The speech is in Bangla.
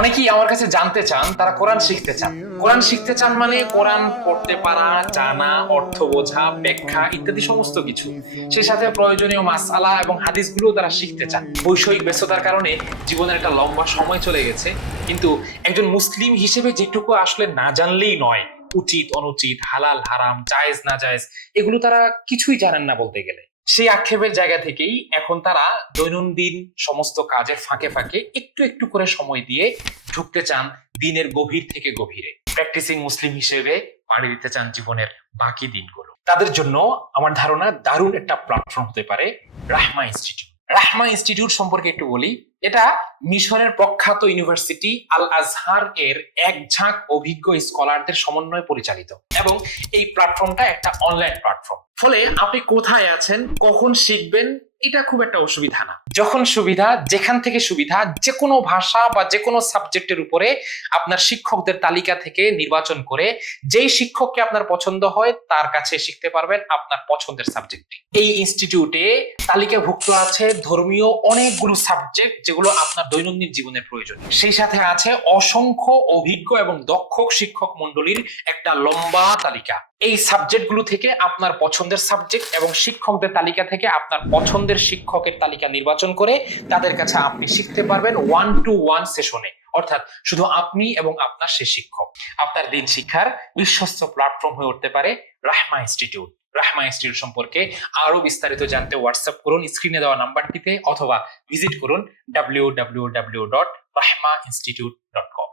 অনেকেই আমার কাছে জানতে চান, তারা কোরআন শিখতে চান। কোরআন শিখতে চান মানে কোরআন পড়তে পারা, জানা, অর্থ বোঝা, ব্যাখ্যা ইত্যাদি সমস্ত কিছু। সেই সাথে প্রয়োজনীয় মাসআলা এবং হাদিসগুলো তারা শিখতে চান। বৈষয়িক ব্যস্ততার কারণে জীবনের একটা লম্বা সময় চলে গেছে, কিন্তু একজন মুসলিম হিসেবে যেটুকু আসলে না জানলেই নয়, উচিত অনুচিত, হালাল হারাম, জায়েজ না জায়েজ, এগুলো তারা কিছুই জানেন না বলতে গেলে। সেই আক্ষেপের জায়গা থেকেই এখন তারা দৈনন্দিন সমস্ত কাজের ফাঁকে ফাঁকে একটু একটু করে সময় দিয়ে ঢুকতে চান দিনের গভীর থেকে গভীরে। প্র্যাকটিসিং মুসলিম হিসেবে পাড়ি দিতে চান জীবনের বাকি দিনগুলো। তাদের জন্য আমার ধারণা দারুণ একটা প্ল্যাটফর্ম হতে পারে রাহমা ইনস্টিটিউট। রাহমা ইনস্টিটিউট সম্পর্কে একটু বলি। এটা মিশরের প্রখ্যাত ইউনিভার্সিটি আল আজহার এর এক ঝাঁক অভিজ্ঞ স্কলারদের সমন্বয়ে পরিচালিত, এবং এই প্ল্যাটফর্মটা একটা অনলাইন প্ল্যাটফর্ম। ফলে আপনি কোথায় আছেন, কখন শিখবেন, এটা খুব একটা অসুবিধা না। যখন সুবিধা, যেখান থেকে সুবিধা, যে কোনো ভাষা বা যে কোনো সাবজেক্টের উপরে আপনার শিক্ষকদের তালিকা থেকে নির্বাচন করে যেই শিক্ষককে আপনার পছন্দ হয় তার কাছে শিখতে পারবেন আপনার পছন্দের সাবজেক্ট। এই ইনস্টিটিউটে তালিকাভুক্ত আছে ধর্মীয় অনেকগুলো সাবজেক্ট যেগুলো আপনার দৈনন্দিন জীবনের প্রয়োজন। সেই সাথে আছে অসংখ্য অভিজ্ঞ এবং দক্ষ শিক্ষক মণ্ডলীর একটা লম্বা তালিকা। এই সাবজেক্টগুলো থেকে আপনার পছন্দের সাবজেক্ট এবং শিক্ষকদের তালিকা থেকে আপনার পছন্দের শিক্ষকের তালিকা নির্বাচন করে তাদের কাছে আপনি শিখতে পারবেন 1-to-1 সেশনে, অর্থাৎ শুধু আপনি এবং আপনার সে শিক্ষক। আপনার দিন শিক্ষার বিশ্বস্ত প্ল্যাটফর্ম হয়ে উঠতে পারে রাহমা ইনস্টিটিউট। রাহমা ইনস্টিটিউট সম্পর্কে আরো বিস্তারিত জানতে হোয়াটসঅ্যাপ করুন স্ক্রিনে দেওয়া নাম্বারটিতে, অথবা ভিজিট করুন www.rahmainstitute.com।